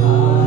How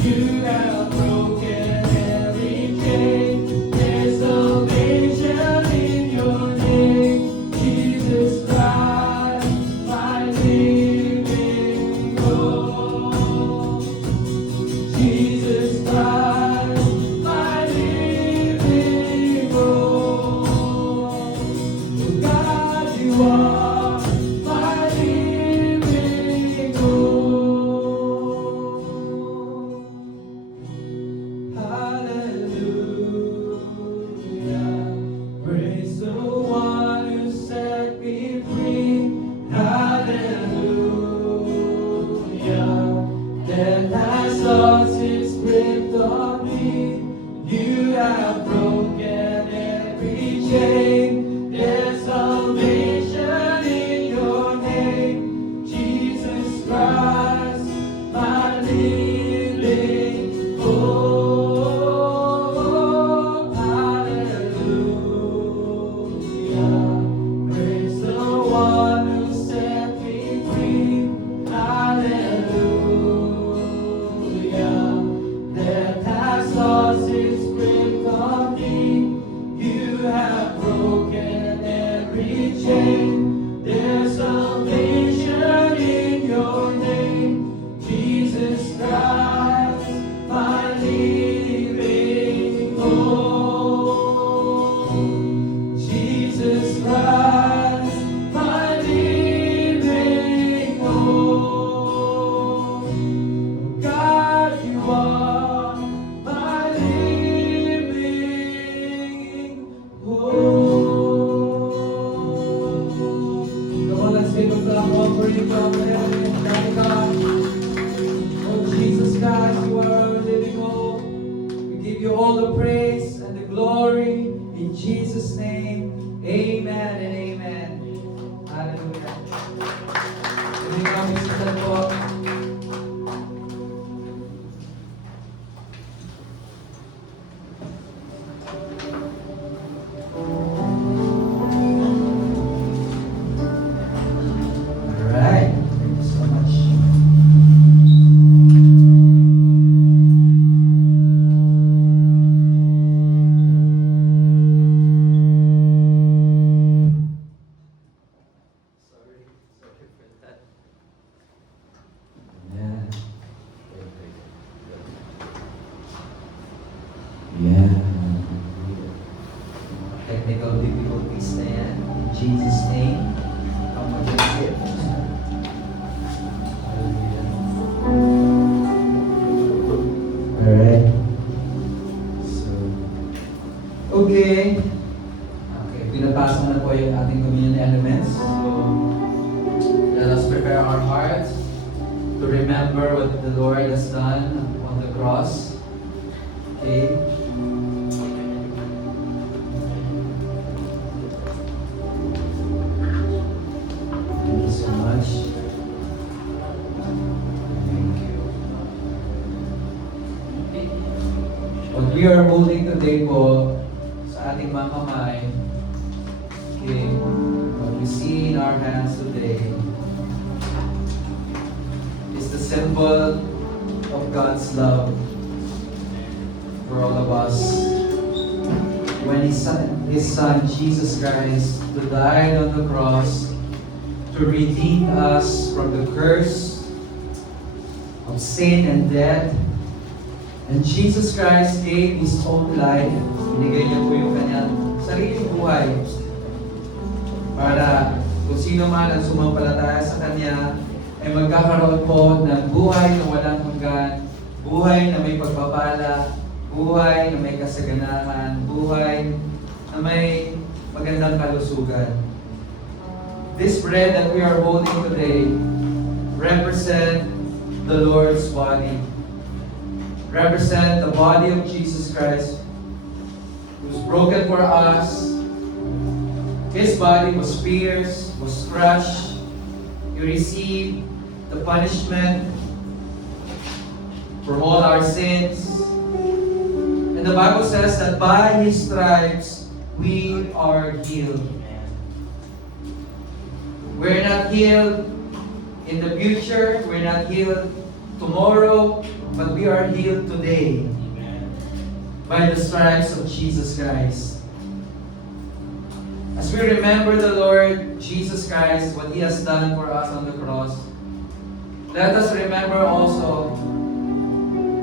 You have broken every chain. There's salvation in your name, Jesus Christ, my living hope. Jesus Christ, my living hope. God, you are my living hope. Hallelujah. Praise the one who set me free. Hallelujah. Death has lost its grip on me. You have broken every chain. There's salvation in your name, Jesus Christ, my living hope. Hallelujah. Praise the one who set me free. Hallelujah. Death has lost its grip on me. You have broken every chain. There's salvation in your name, Jesus Christ, my living hope. Jesus Christ, my living hope. God, you are my living hope. Come on, let's give a clap offering from heaven. Thank God. Oh, Jesus Christ, you are our living hope. We give you all the praise and the glory in Jesus' name. Amen and amen. Hallelujah. Hindi kami sa po. Alright. Thank you so much. Sorry for that. Yeah. Yeah. Technical difficulties na yan. In Jesus' name, come against it. Alright. So, okay. Okay, pinapasok na po yung ating communion elements. So, let us prepare our hearts to remember what the Lord has done on the cross. Okay. Thank you so much. Thank you. What we are holding today po sa ating mga kamay, okay, what we see in our hands today is the symbol of God's love for all of us. When His Son, Jesus Christ, who died on the cross to redeem us from the curse of sin and death, and Jesus Christ gave His own life. Binigay niya po yung kanyang sariling buhay para kung sino man ang sumampalataya sa Kanya ay magkakaroon po ng buhay na walang hanggan, buhay na may pagpapala, buhay na may kasaganahan, buhay na may magandang kalusugan. This bread that we are holding today represent the Lord's body. Represent the body of Jesus Christ, who was broken for us. His body was pierced, was crushed. He received the punishment for all our sins. And the Bible says that by His stripes we are healed. We're not healed in the future. We're not healed tomorrow. but we are healed today by the stripes of Jesus Christ. As we remember the Lord Jesus Christ, what He has done for us on the cross, let us remember also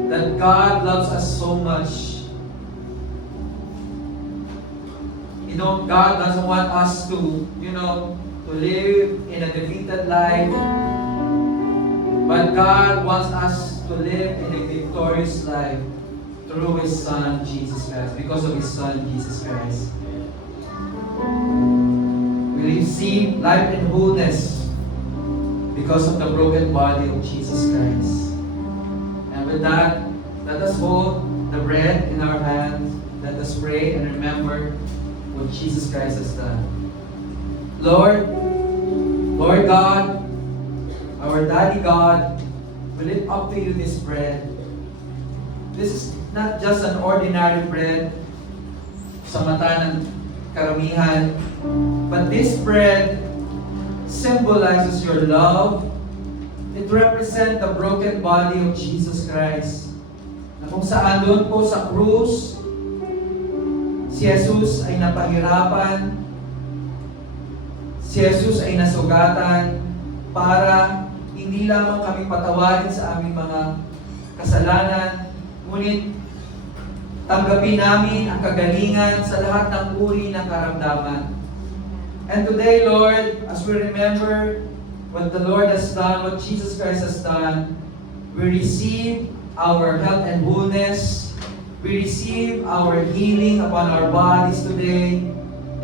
that God loves us so much. God doesn't want us to live in a defeated life. But God wants us to live in a victorious life through His Son, Jesus Christ. Because of His Son, Jesus Christ. We receive life and wholeness because of the broken body of Jesus Christ. And with that, let us hold the bread in our hands. Let us pray and remember what Jesus Christ has done. Lord God, our Daddy God, we lift up to you this bread. This is not just an ordinary bread sa mata ng karamihan, but this bread symbolizes your love. It represents the broken body of Jesus Christ. Na kung saan doon po sa krus, si Jesus ay napahirapan, si Jesus ay nasugatan para hindi lamang kami patawarin sa aming mga kasalanan, ngunit tanggapin namin ang kagalingan sa lahat ng uri ng karamdaman. And today, Lord, as we remember what the Lord has done, what Jesus Christ has done, we receive our health and wholeness. We receive our healing upon our bodies today.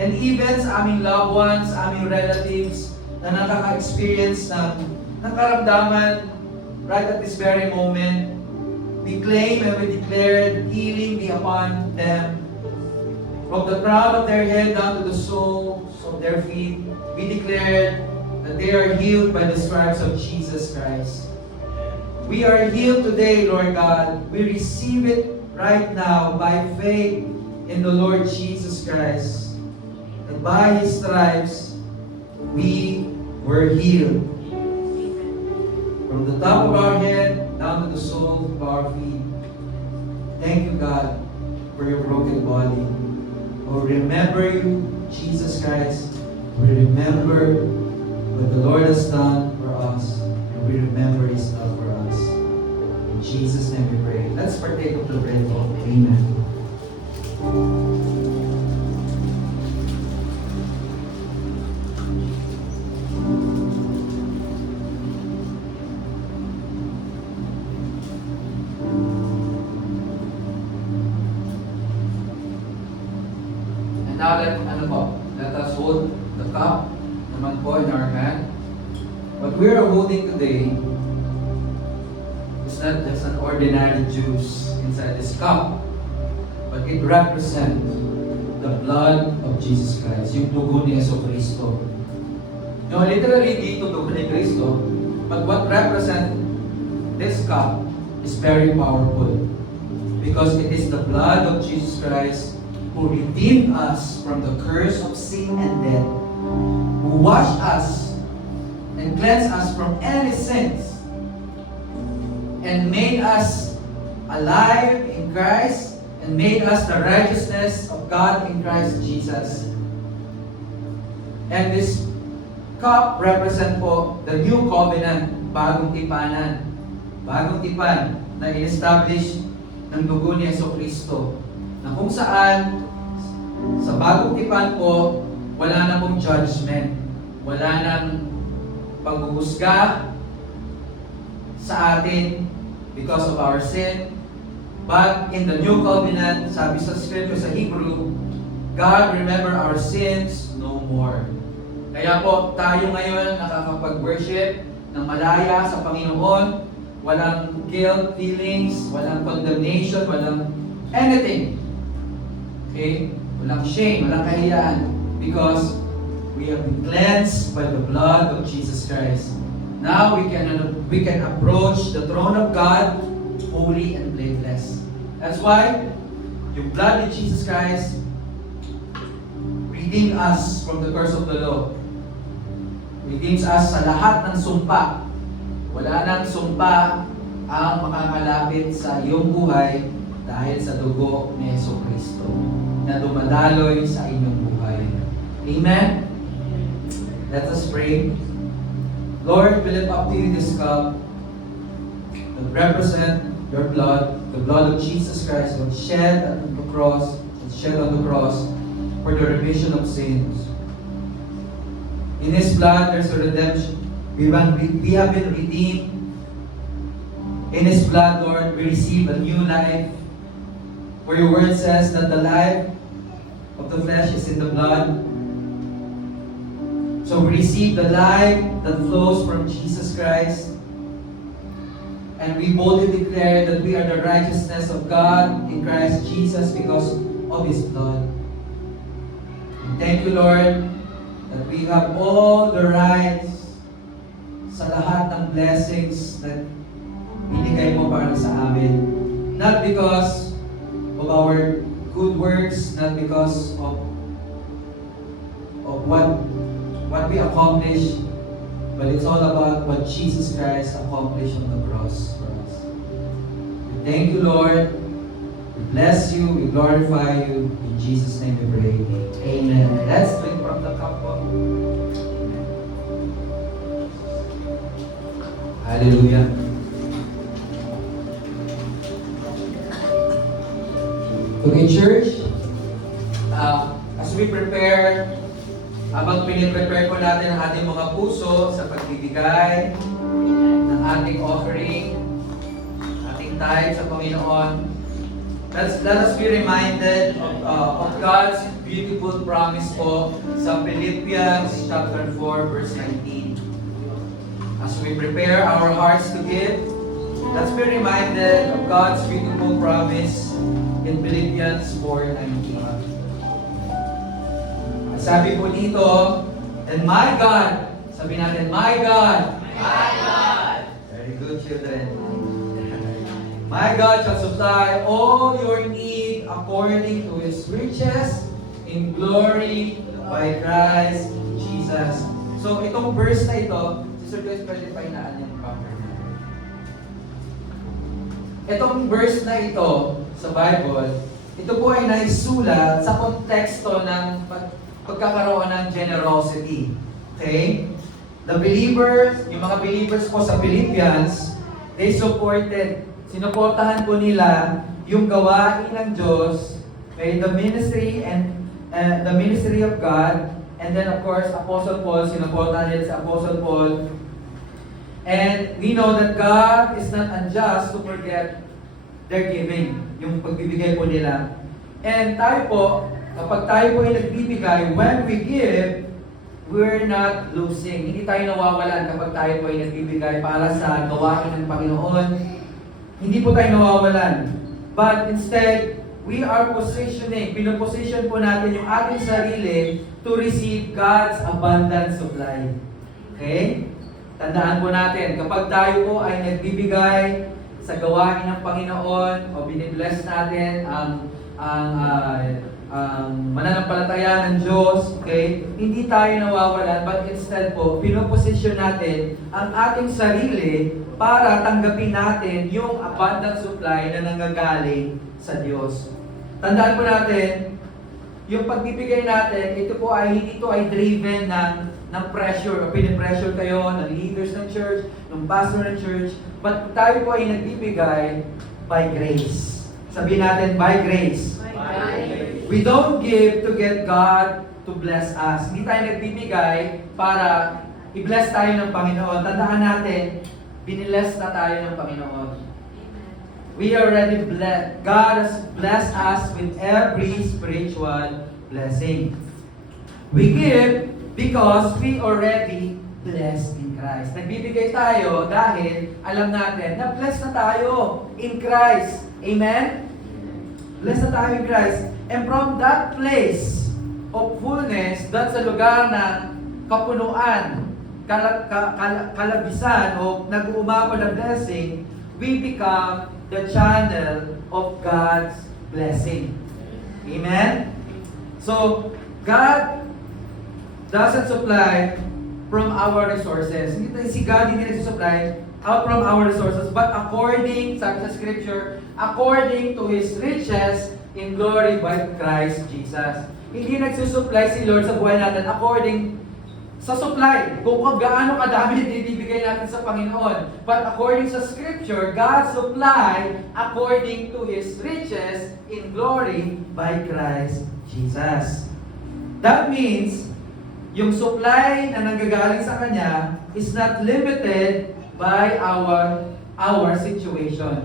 And even sa aming loved ones, sa aming relatives na nakaka-experience ng karamdaman right at this very moment, we claim and we declare healing be upon them. From the crown of their head down to the soles of their feet, we declare that they are healed by the stripes of Jesus Christ. We are healed today, Lord God. We receive it right now by faith in the Lord Jesus Christ. And by His stripes, we were healed. From the top of our head down to the soles of our feet. Thank you, God, for your broken body. Oh, remember you, Jesus Christ. We remember what the Lord has done for us, and we remember His love for us. In Jesus' name we pray. Let's partake of the bread. Amen. Now let us hold the cup naman po in our hand. What we are holding today is not just an ordinary juice inside this cup, but it represents the blood of Jesus Christ, yung dugo ni Jesucristo. No, literally dito dugo ni Cristo, but what represents this cup is very powerful because it is the blood of Jesus Christ who redeemed us from the curse of sin and death, who washed us and cleansed us from any sins, and made us alive in Christ, and made us the righteousness of God in Christ Jesus. And this cup represent po the new covenant, bagong tipanan, bagong tipan na in-establish ng dugo ni Jesucristo, na kung saan sa bagong tipan po, wala na pong judgment, wala nang paghuhusga sa atin because of our sin. But in the new covenant, sabi sa scripture sa Hebrew, God remember our sins no more. Kaya po tayo ngayon nakakapag-worship ng malaya sa Panginoon, walang guilt feelings, walang condemnation, walang anything. Okay? Walang shame, walang kahiyaan. Because we have been cleansed by the blood of Jesus Christ. Now we can approach the throne of God holy and blameless. That's why yung blood of Jesus Christ redeemed us from the curse of the law. Redeems us sa lahat ng sumpa. Wala nang sumpa ang makakalapit sa iyong buhay dahil sa dugo ni Jesucristo na dumadaloy sa inyong buhay. Amen? Let us pray. Lord, we lift up to you this cup that represent your blood, the blood of Jesus Christ, was shed on the cross, for the remission of sins. In His blood, there's a redemption. We have been redeemed. In His blood, Lord, we receive a new life. For your word says that the life of the flesh is in the blood. So we receive the life that flows from Jesus Christ. And we boldly declare that we are the righteousness of God in Christ Jesus because of His blood. And thank you, Lord, that we have all the rights sa lahat ng blessings that binigay mo para sa amin. Not because of our good works, not because of what we accomplish, but it's all about what Jesus Christ accomplished on the cross for us. We thank you, Lord. We bless you. We glorify you. In Jesus' name we pray. Amen. Let's drink from the cup. Hallelujah. Okay, church, as we prepare, habang piniprepare po natin ang ating mga puso sa pagbibigay ng ating offering, ating tithe sa Panginoon, let us be reminded of God's beautiful promise po sa Philippians chapter 4, verse 19. As we prepare our hearts to give, let's be reminded of God's beautiful promise in Philippians 4:19. Sabi po dito, and my God, sabi natin, my God. My God. Very good, children. My God shall supply all your need according to His riches in glory by Christ Jesus. So, itong verse na ito, Sister Joyce, pwede pa inaan yung cover. Itong verse na ito sa Bible, ito po ay naisulat sa konteksto ng pagkakaroon ng generosity. Okay? The believers, yung mga believers po sa Philippians, they sinuportahan po nila yung gawain ng Diyos, okay, the ministry of God, and then of course, Apostle Paul, sinuportahan nila sa Apostle Paul. And we know that God is not unjust to forget their giving, yung pagbibigay po nila. And tayo po, kapag tayo po ay nagbibigay, when we give, we're not losing. Hindi tayo nawawalan kapag tayo po ay nagbibigay para sa gawain ng Panginoon. Hindi po tayo nawawalan. But instead, we are positioning, pinoposition po natin yung ating sarili to receive God's abundant supply. Okay? Tandaan po natin, kapag tayo po ay nagbibigay sa gawain ng Panginoon o binibless natin ang mananampalataya ng Diyos, okay? Hindi tayo nawawalan, but instead po, pinoposisyon natin ang ating sarili para tanggapin natin yung abundant supply na nanggagaling sa Diyos. Tandaan po natin, yung pagbibigay natin, ito po ay hindi ito ay driven ng pressure, o pinipressure kayo ng leaders ng church, ng pastor ng church, but tayo po ay nagbibigay by grace. Sabihin natin, by grace. We don't give to get God to bless us. Hindi tayo nagbibigay para i-bless tayo ng Panginoon. Tandaan natin, binibless na tayo ng Panginoon. We are already blessed. God has blessed us with every spiritual blessing. We give because we already blessed in Christ. Nagbibigay tayo dahil alam natin na blessed na tayo in Christ. Amen? Blessed na tayo in Christ. And from that place of fullness, that's sa lugar ng kapunuan, kalabisan, o nag-uumapo na blessing, we become the channel of God's blessing. Amen? So, God doesn't supply from our resources. Si God hindi nagsusupply out from our resources, but according, sabi sa scripture, according to His riches in glory by Christ Jesus. Hindi nagsusupply si Lord sa buhay natin according sa supply, kung gaano kadami ibibigay natin sa Panginoon. But according sa scripture, God supply according to His riches in glory by Christ Jesus. That means, yung supply na nanggagaling sa Kanya is not limited by our situation.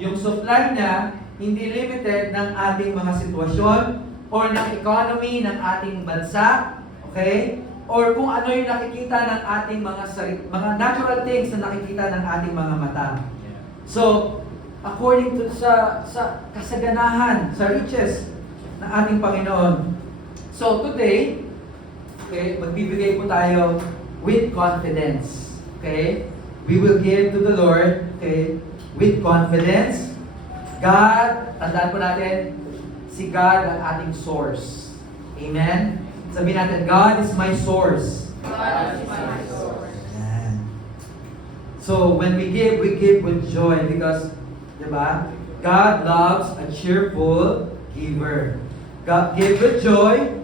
Yung supply niya, hindi limited ng ating mga sitwasyon or ng economy ng ating bansa, okay? Or kung ano yung nakikita ng ating mga natural things na nakikita ng ating mga mata. So, according to sa kasaganahan, sa riches ng ating Panginoon. So, today, okay, magbibigay po tayo with confidence. Okay? We will give to the Lord, okay, with confidence. God, tandaan po natin, si God ang ating source. Amen? Sabihin natin, God is my source. God is my source. Amen. So, when we give with joy because, diba? God loves a cheerful giver. God, give with joy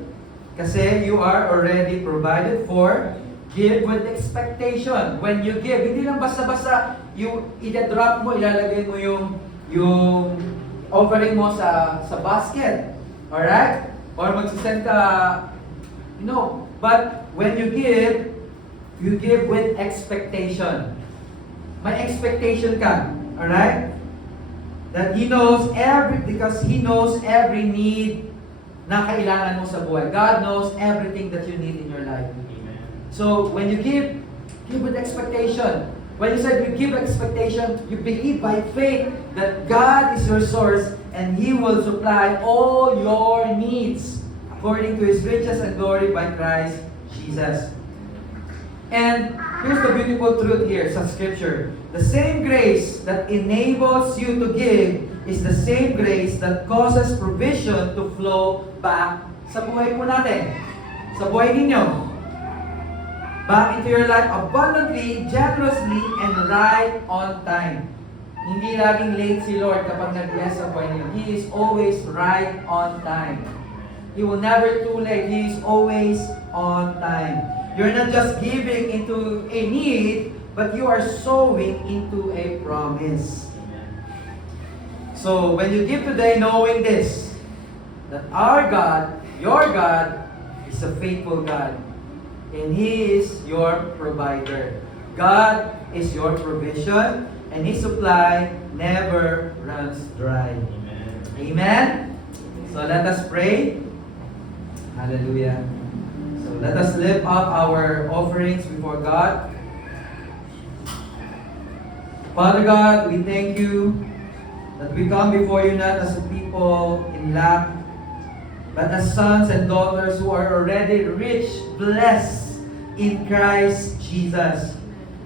kasi you are already provided for. Give with expectation. When you give, hindi lang basta-basta i-drop mo, ilalagay mo yung offering mo sa basket. Alright? Or magsisend ka, but when you give with expectation. May expectation ka. Alright? That because He knows every need na kailangan mo sa buhay. God knows everything that you need in your life. So, when you give with expectation. When you said you give expectation, you believe by faith that God is your source and He will supply all your needs according to His riches and glory by Christ Jesus. And here's the beautiful truth here sa scripture. The same grace that enables you to give is the same grace that causes provision to flow back sa buhay po natin. Sa buhay ninyo. Back into your life abundantly, generously, and right on time. Hindi laging late si Lord kapag nag-bless sa buhay niyo. He is always right on time. He will never too late. He is always on time. You're not just giving into a need, but you are sowing into a promise. So, when you give today knowing this, that our God, your God, is a faithful God. And He is your provider. God is your provision, and His supply never runs dry. Amen. Amen? So let us pray. Hallelujah. So let us lift up our offerings before God. Father God, we thank You that we come before You not as a people in lack, but as sons and daughters who are already rich, blessed in Christ Jesus.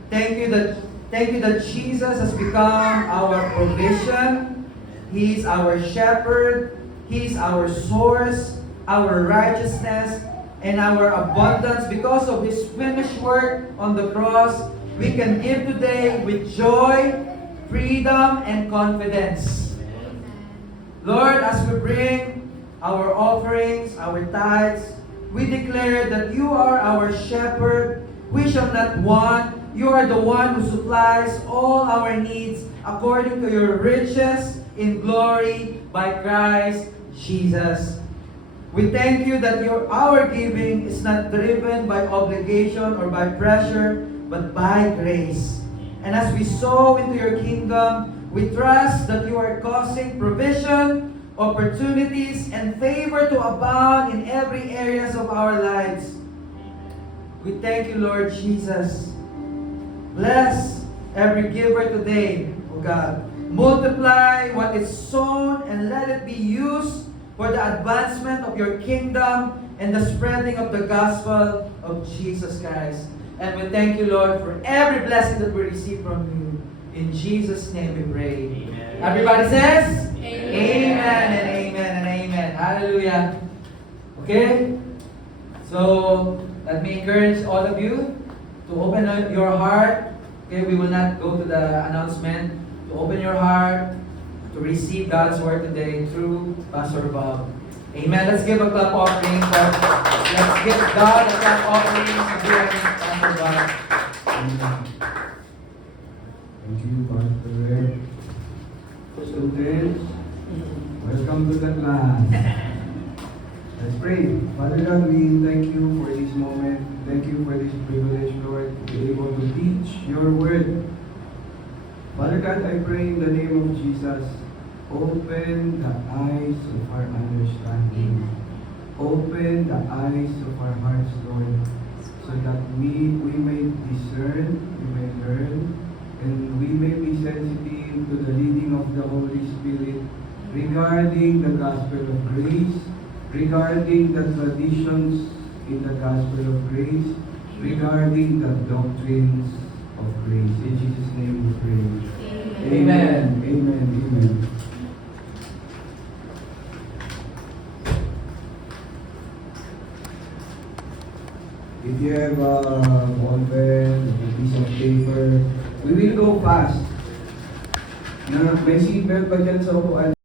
Thank you that Jesus has become our provision. He is our shepherd. He is our source, our righteousness, and our abundance. Because of His finished work on the cross, we can give today with joy, freedom, and confidence. Lord, as we bring our offerings, our tithes, we declare that You are our shepherd. We shall not want. You are the one who supplies all our needs according to Your riches in glory by Christ Jesus. We thank You that our giving is not driven by obligation or by pressure, but by grace. And as we sow into Your kingdom, we trust that You are causing provision, opportunities, and favor to abound in every areas of our lives. We thank You, Lord Jesus. Bless every giver today, O God. Multiply what is sown and let it be used for the advancement of Your kingdom and the spreading of the gospel of Jesus Christ. And we thank You, Lord, for every blessing that we receive from You. In Jesus' name we pray. Amen. Everybody says, Amen. Amen and amen and amen. Hallelujah. Okay? So, let me encourage all of you to open your heart Okay, we will not go to the announcement. To open your heart to receive God's word today through Pastor Bob. Amen. Let's give a clap offering. Let's give God a clap offering for Pastor Bob. Thank you, Pastor Red. Students, welcome to the class. Let's pray. Father God, we thank you for this moment. Thank you for this privilege, Lord, to be able to teach your word. Father God, I pray in the name of Jesus, open the eyes of our understanding. Open the eyes of our hearts, Lord, so that we may discern, we may learn, and we may be sensitive to the leading of the Holy Spirit regarding the gospel of grace, regarding the traditions in the gospel of grace, regarding the doctrines of grace. In Jesus' name we pray. Amen. Amen. Amen. If you have a ball pen, a piece of paper, we will go fast. Na may seatbelt pa dyan sa upuan.